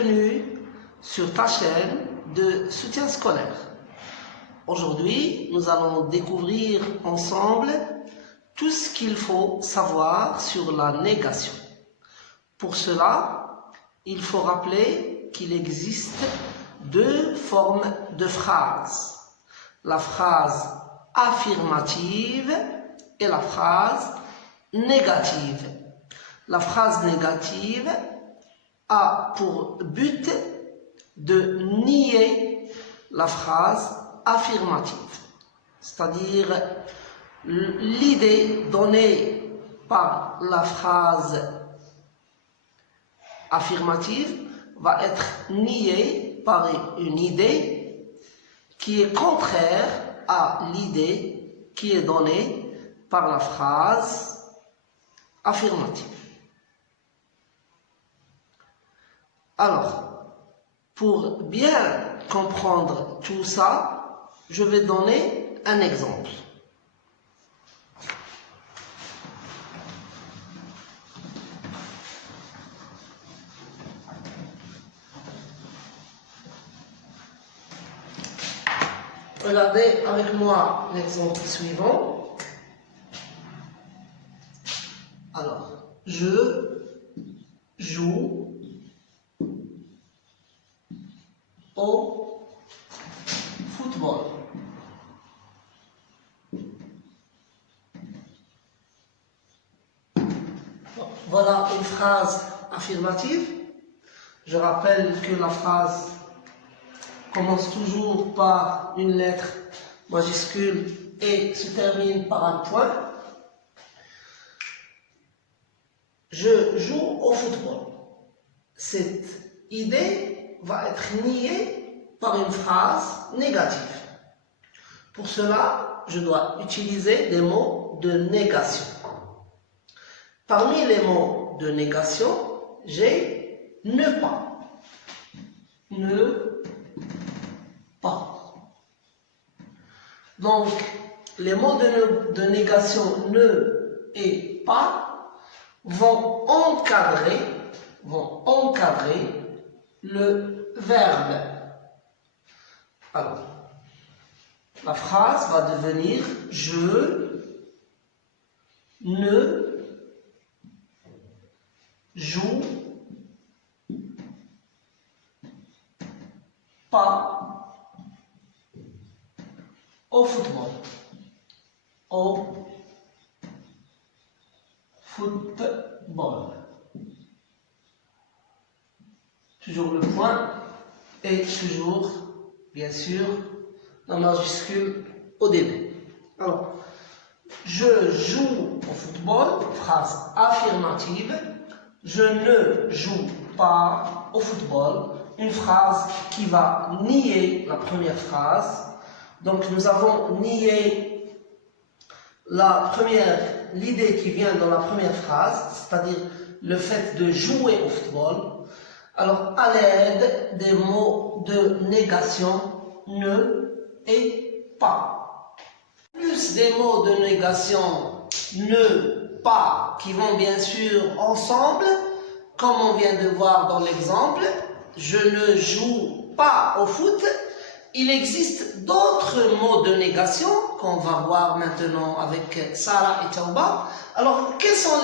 bienvenue sur ta chaîne de soutien scolaire. Aujourd'hui, nous allons découvrir ensemble tout ce qu'il faut savoir sur la négation. Pour cela, il faut rappeler qu'il existe deux formes de phrases. La phrase affirmative et la phrase négative. La phrase négative a pour but de nier la phrase affirmative, c'est-à-dire l'idée donnée par la phrase affirmative va être niée par une idée qui est contraire à l'idée qui est donnée par la phrase affirmative. Alors, pour bien comprendre tout ça, je vais donner un exemple. Regardez avec moi l'exemple suivant. Alors, je joue au football. Voilà une phrase affirmative. Je rappelle que la phrase commence toujours par une lettre majuscule et se termine par un point. Je joue au football. Cette idée va être niée par une phrase négative. Pour cela, je dois utiliser des mots de négation. Parmi les mots de négation, j'ai ne pas. Ne pas. Donc, les mots de négation ne et pas vont encadrer le verbe. Alors, la phrase va devenir je ne joue pas au football. Au football. Toujours le point et toujours, bien sûr, la majuscule au début. Alors, je joue au football, phrase affirmative. Je ne joue pas au football, une phrase qui va nier la première phrase. Donc nous avons nié l'idée qui vient dans la première phrase, c'est-à-dire le fait de jouer au football. Alors à l'aide des mots de négation, ne et pas. Plus des mots de négation, ne, pas, qui vont bien sûr ensemble, comme on vient de voir dans l'exemple, je ne joue pas au foot. Il existe d'autres mots de négation qu'on va voir maintenant avec Sarah et Tauba. Alors, quels sont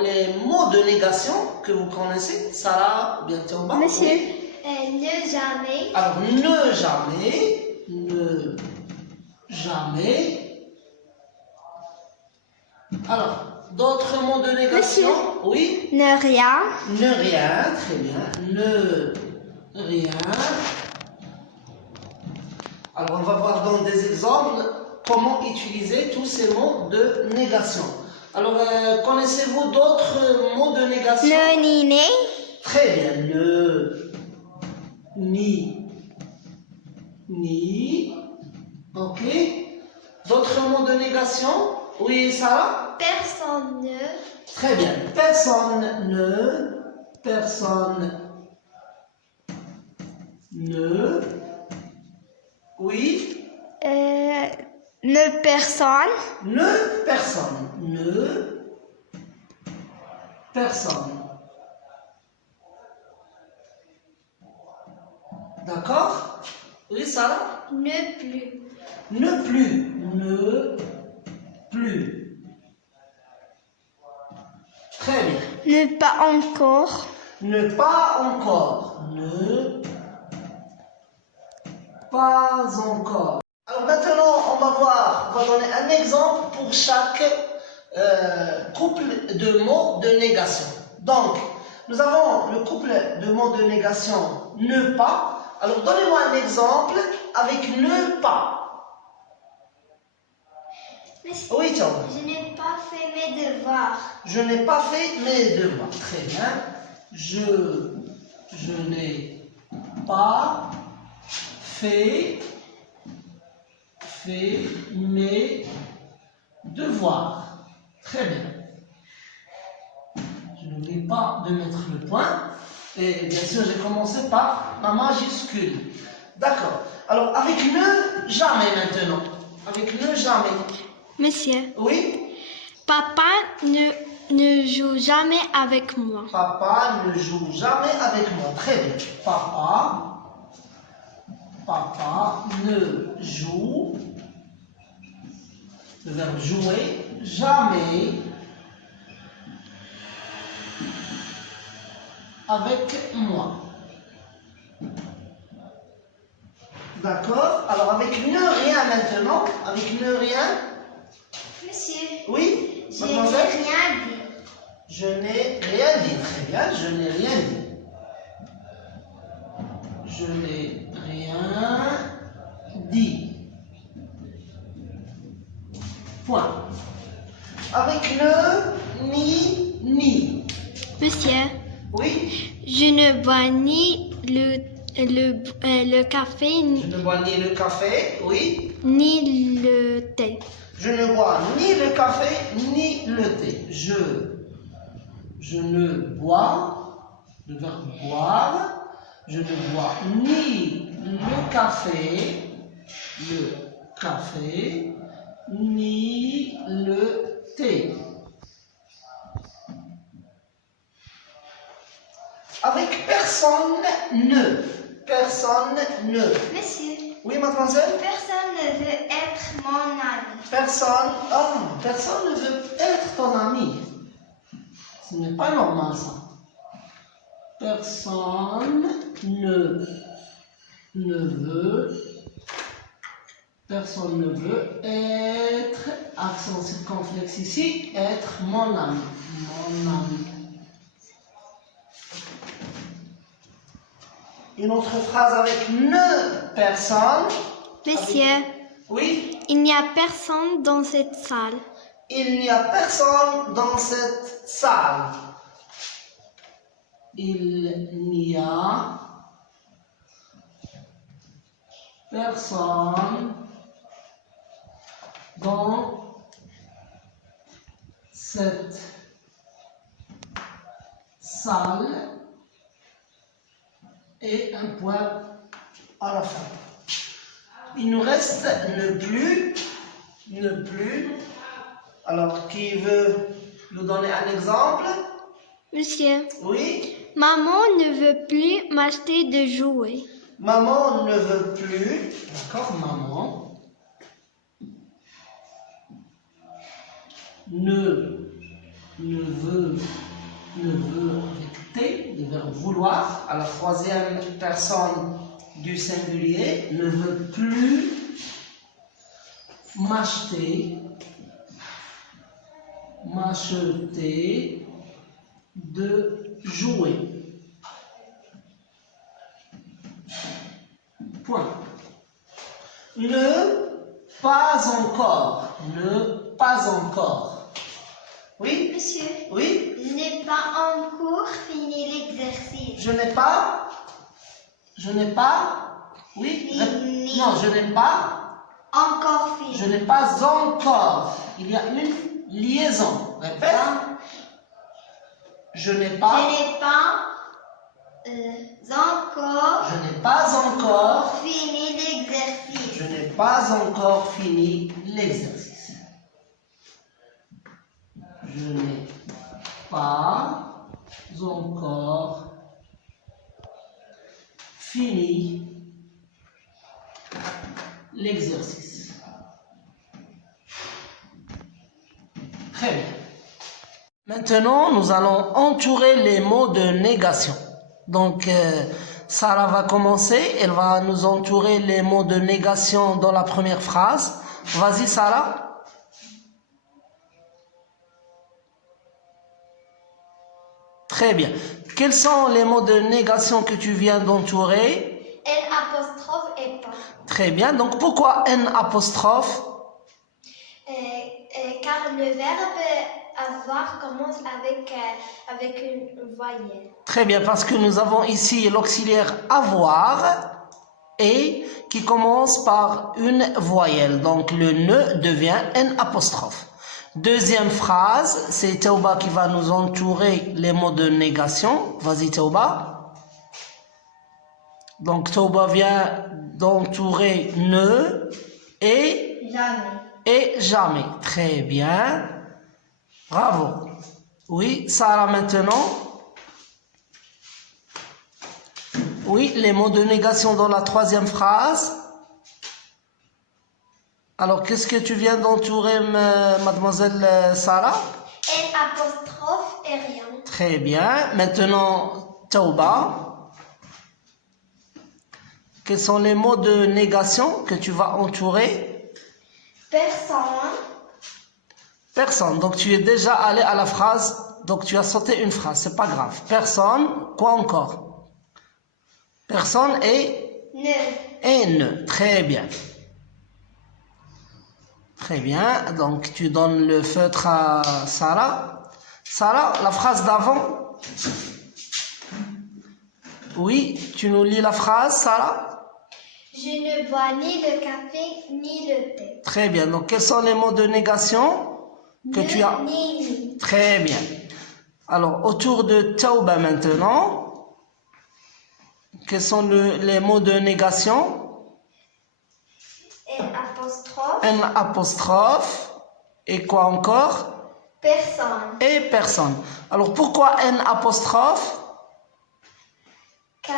les mots de négation que vous connaissez, Sarah ou bien Tauba? Monsieur, Oui. ne jamais. Alors, ne jamais, ne jamais. Alors, d'autres mots de négation? Monsieur. Oui. Ne rien. Ne rien, très bien. Ne rien. Alors, on va voir dans des exemples comment utiliser tous ces mots de négation. Alors, connaissez-vous d'autres mots de négation? Ne ni né. Très bien. Ne, ni. Ok. D'autres mots de négation? Oui, Sarah? Personne ne. Très bien. Personne ne. Oui. Ne personne. Ne personne. Ne personne. D'accord? Oui, Sarah? Ne plus. Ne plus. Ne plus. Très bien. Ne pas encore. Ne pas encore. Ne pas encore. Alors maintenant, on va donner un exemple pour chaque couple de mots de négation. Donc, nous avons le couple de mots de négation ne pas. Alors, donnez-moi un exemple avec ne pas. Monsieur, Oui, Thiago. je n'ai pas fait mes devoirs. Je n'ai pas fait mes devoirs. Très bien. Je n'ai pas fait mes devoirs. Très bien. Je n'oublie pas de mettre le point. Et bien sûr, j'ai commencé par ma majuscule. D'accord. Alors, avec ne jamais maintenant. Avec ne jamais. Monsieur, Oui? papa ne joue jamais avec moi. Papa ne joue jamais avec moi. Très bien. Papa ne joue, le verbe jouer, jamais avec moi. D'accord? Alors avec ne rien maintenant, avec ne rien. Monsieur, Oui? je n'ai Mademoiselle? rien dit. Je n'ai rien dit. Très bien, je n'ai rien dit. Je n'ai rien dit. Point. Avec ne, ni. Monsieur, Oui? je ne bois ni le café Je ne bois ni le café, oui. ni le thé. Je ne bois ni le café ni le thé. Je ne bois, le verbe boire, je ne bois ni le café, ni le thé. Avec personne ne. Monsieur, Oui, mademoiselle? personne ne veut être mon ami. Personne ne veut être ton ami. Ce n'est pas normal ça. Personne ne veut être, accent circonflexe ici, être mon ami. Une autre phrase avec ne personne. Monsieur, Oui? il n'y a personne dans cette salle. Il n'y a personne dans cette salle. Il n'y a personne dans cette salle et un point à la fin. Il nous reste ne plus. Alors, qui veut nous donner un exemple? Monsieur, Oui? maman ne veut plus m'acheter de jouets. Maman ne veut plus. D'accord, maman. Ne veut avec T, le verbe vouloir, à la troisième personne du singulier, ne veut plus m'acheter de jouets. Point. Ne pas encore. Oui? Monsieur, Oui? je n'ai pas encore fini l'exercice. Je n'ai pas. Oui? Fini. Non, je n'ai pas. Encore fini. Je n'ai pas encore. Il y a une liaison. Répète. Je n'ai pas. Encore Je n'ai pas encore. fini l'exercice. Je n'ai pas encore fini l'exercice. Je n'ai pas encore fini l'exercice. Très bien. Maintenant, nous allons entourer les mots de négation. Donc, Sarah va commencer. Elle va nous entourer les mots de négation dans la première phrase. Vas-y, Sarah. Très bien. Quels sont les mots de négation que tu viens d'entourer? N apostrophe et pas. Très bien. Donc, pourquoi N apostrophe? Car le verbe avoir commence avec une voyelle. Très bien, parce que nous avons ici l'auxiliaire avoir et qui commence par une voyelle. Donc, le ne devient N apostrophe. Deuxième phrase, c'est Théoba qui va nous entourer les mots de négation. Vas-y, Théoba. Donc, Théoba vient d'entourer ne et Jamais. et jamais. Très bien. Bravo. Oui, Sarah maintenant. Oui, les mots de négation dans la troisième phrase. Alors, qu'est-ce que tu viens d'entourer, mademoiselle Sarah? N apostrophe et rien. Très bien. Maintenant, Tauba. Quels sont les mots de négation que tu vas entourer? Personne. Personne. Donc, tu es déjà allé à la phrase. Donc, tu as sauté une phrase. C'est pas grave. Personne. Quoi encore? Personne et ne. Très bien. Très bien. Donc, tu donnes le feutre à Sarah. Sarah, la phrase d'avant. Oui, tu nous lis la phrase, Sarah? Je ne bois ni le café ni le thé. Très bien. Donc, quels sont les mots de négation que tu as? Ni. Très bien. Alors, autour de Tauba maintenant, quels sont les mots de négation? N apostrophe. N apostrophe. Et quoi encore? Personne. Et personne. Alors, pourquoi N apostrophe? Car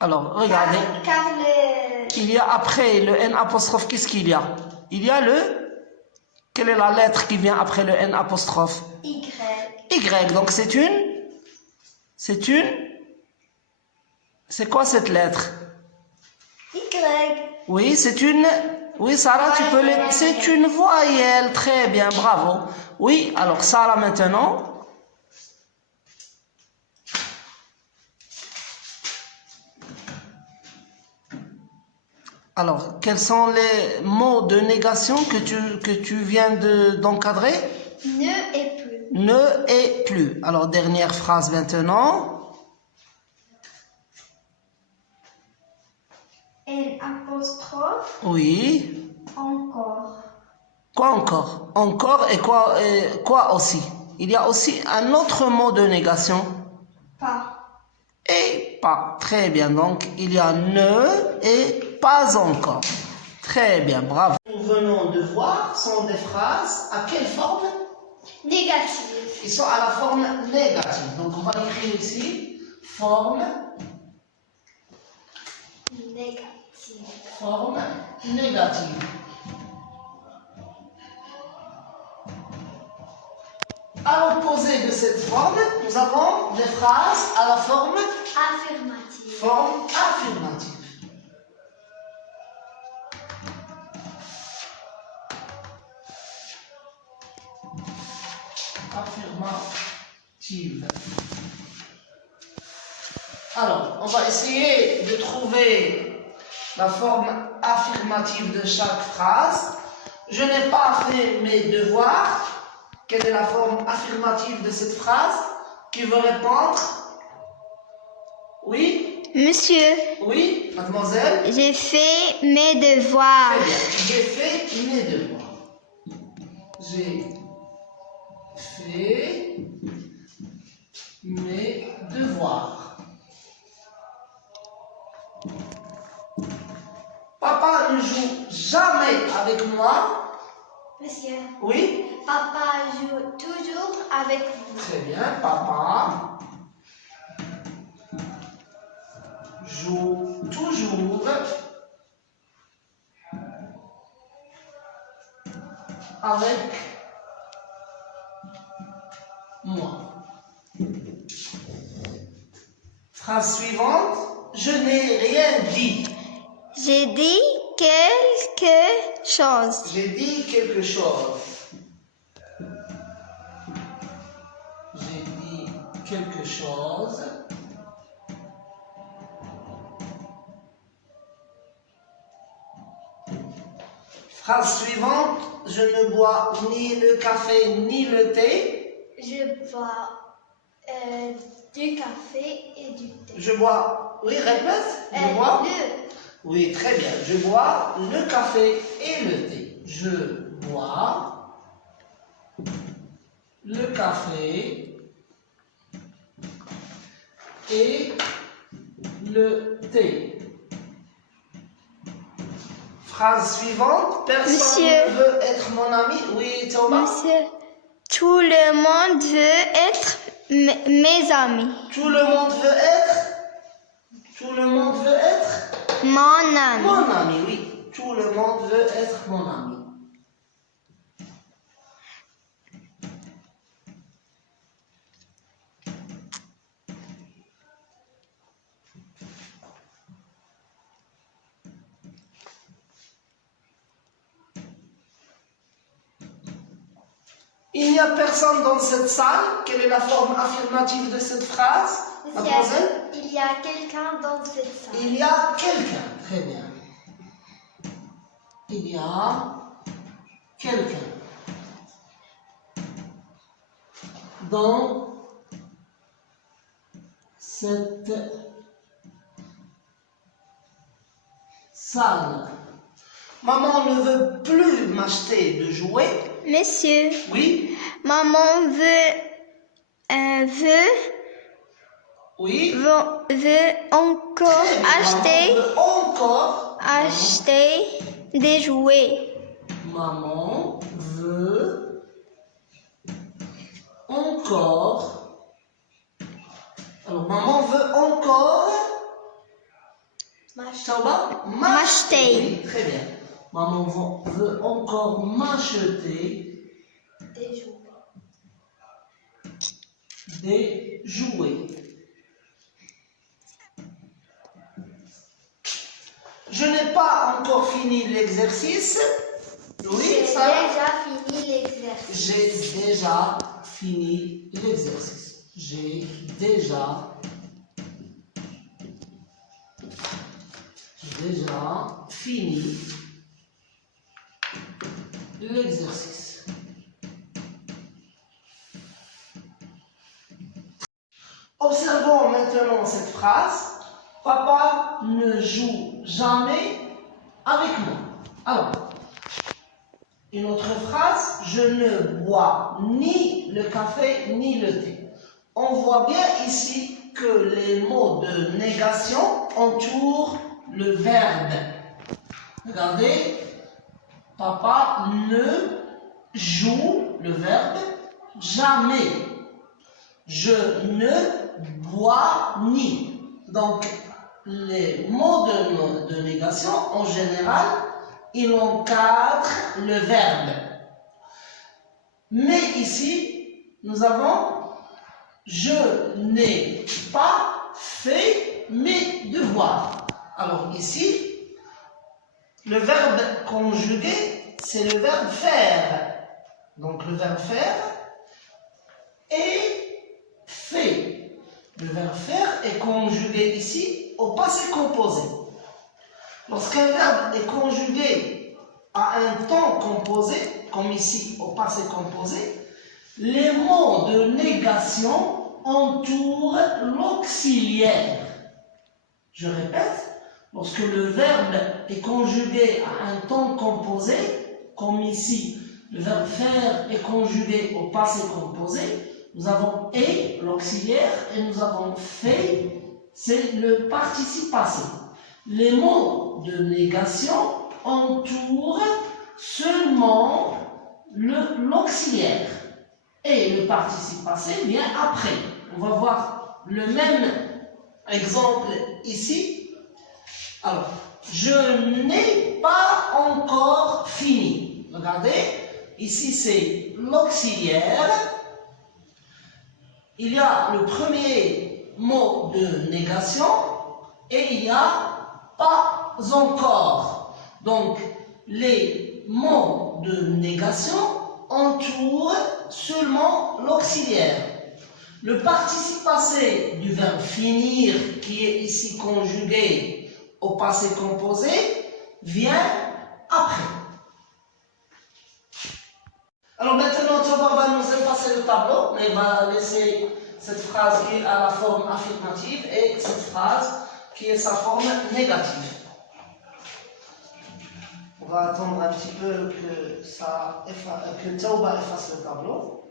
Alors, regardez. car le Il y a après le N apostrophe, qu'est-ce qu'il y a? Il y a le... Quelle est la lettre qui vient après le N apostrophe? Y. Y. Donc, c'est une... C'est une... C'est quoi cette lettre? Y. Oui, c'est une... Oui, Sarah, tu peux le... C'est une voyelle. Très bien, bravo. Oui, alors Sarah maintenant. Alors, quels sont les mots de négation que tu viens d'encadrer? Ne et plus. Ne et plus. Alors, dernière phrase maintenant. N apostrophe. Oui. Encore. Quoi encore? Encore et quoi aussi? Il y a aussi un autre mot de négation. Pas. Et pas. Très bien. Donc, il y a ne et pas encore. Très bien. Bravo. Nous venons de voir, sont des phrases à quelle forme? Négatif. Ils sont à la forme négative. Donc, on va écrire ici forme Négatif. forme négative. À l'opposé de cette forme, nous avons des phrases à la forme Affirmatif. forme affirmative. Affirmative. Alors, on va essayer de trouver la forme affirmative de chaque phrase. Je n'ai pas fait mes devoirs. Quelle est la forme affirmative de cette phrase? Qui veut répondre? Oui? Monsieur, Oui, mademoiselle? j'ai fait mes devoirs. Très bien. J'ai fait mes devoirs. J'ai fait mes devoirs. Papa ne joue jamais avec moi. Monsieur, Oui? papa joue toujours avec vous. Très bien. Papa joue toujours avec moi. Phrase suivante. Je n'ai rien dit. J'ai dit quelque chose. J'ai dit quelque chose. J'ai dit quelque chose. Phrase suivante. Je ne bois ni le café ni le thé. Je bois du café et du thé. Je bois. Oui, répète. Je bois. Oui, très bien. Je bois le café et le thé. Je bois le café et le thé. Phrase suivante. Personne Monsieur. ne veut être mon ami. Oui, Thomas. Monsieur, tout le monde veut être mes amis. Tout le monde veut être. Tout le monde veut être. Mon ami. Mon ami, oui. Tout le monde veut être mon ami. Il n'y a personne dans cette salle. Quelle est la forme affirmative de cette phrase? Mademoiselle? Il y a quelqu'un dans cette salle. Il y a quelqu'un. Très bien. Il y a quelqu'un dans cette salle. Maman ne veut plus m'acheter de jouets. Monsieur, Oui, maman veut oui. encore Maman veut encore. acheter des jouets. Maman veut encore. Alors, maman veut encore. Tauba, M'acheter. Oui, très bien. Maman veut encore m'acheter des jouets. Je n'ai pas encore fini l'exercice. Oui, J'ai ça. déjà fini l'exercice. J'ai déjà fini l'exercice. J'ai déjà fini l'exercice. Observons maintenant cette phrase. Papa ne joue jamais avec moi. Alors, une autre phrase. Je ne bois ni le café ni le thé. On voit bien ici que les mots de négation entourent le verbe. Regardez. Papa ne joue, le verbe, jamais. Je ne bois ni. Donc, les mots de négation, en général, ils encadrent le verbe. Mais ici, nous avons je n'ai pas fait mes devoirs. Alors ici, le verbe conjugué, c'est le verbe faire. Donc le verbe faire est fait. Le verbe faire est conjugué ici au passé composé. Lorsqu'un verbe est conjugué à un temps composé, comme ici au passé composé, les mots de négation entourent l'auxiliaire. Je répète, lorsque le verbe est conjugué à un temps composé, comme ici, le verbe faire est conjugué au passé composé, nous avons et, l'auxiliaire, et nous avons fait, c'est le participe passé. Les mots de négation entourent seulement l'auxiliaire. Et le participe passé vient après. On va voir le même exemple ici. Alors, je n'ai pas encore fini. Regardez, Ici, c'est l'auxiliaire. Il y a le premier mot de négation et il y a pas encore. Donc, les mots de négation entourent seulement l'auxiliaire. Le participe passé du verbe finir, qui est ici conjugué au passé composé, vient après. Alors maintenant, Thomas va nous effacer le tableau, mais il va laisser cette phrase qui est à la forme affirmative et cette phrase qui est sa forme négative. On va attendre un petit peu que Thomas efface le tableau.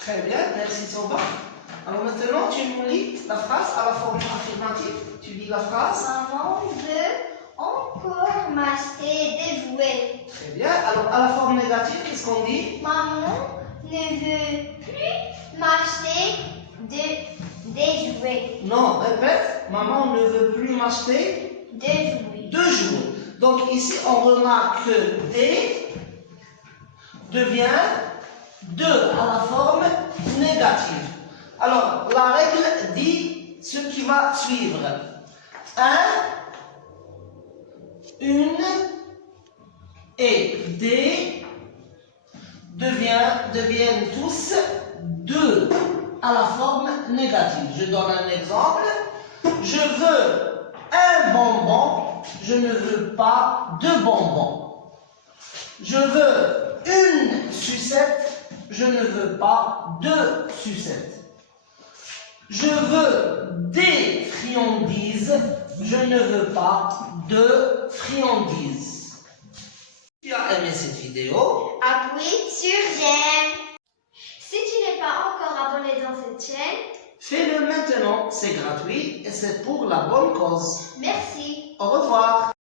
Très bien, merci Soba. Alors maintenant, tu nous lis la phrase à la forme affirmative. Tu lis la phrase. Maman veut encore m'acheter des jouets. Très bien. Alors à la forme négative, qu'est-ce qu'on dit? Maman ne veut plus m'acheter des jouets. Non, répète. Maman ne veut plus m'acheter Des jouets. de jouets. Donc ici, on remarque que des devient 2 à la forme négative. Alors, la règle dit ce qui va suivre. Un, une et des deviennent tous 2 à la forme négative. Je donne un exemple. Je veux un bonbon, je ne veux pas 2 bonbons. Je veux une sucette, je ne veux pas 2 sucettes. Je veux des friandises, je ne veux pas 2 friandises. Si tu as aimé cette vidéo, Appuie sur j'aime. Si tu n'es pas encore abonné dans cette chaîne, fais-le maintenant, c'est gratuit et c'est pour la bonne cause. merci. Au revoir.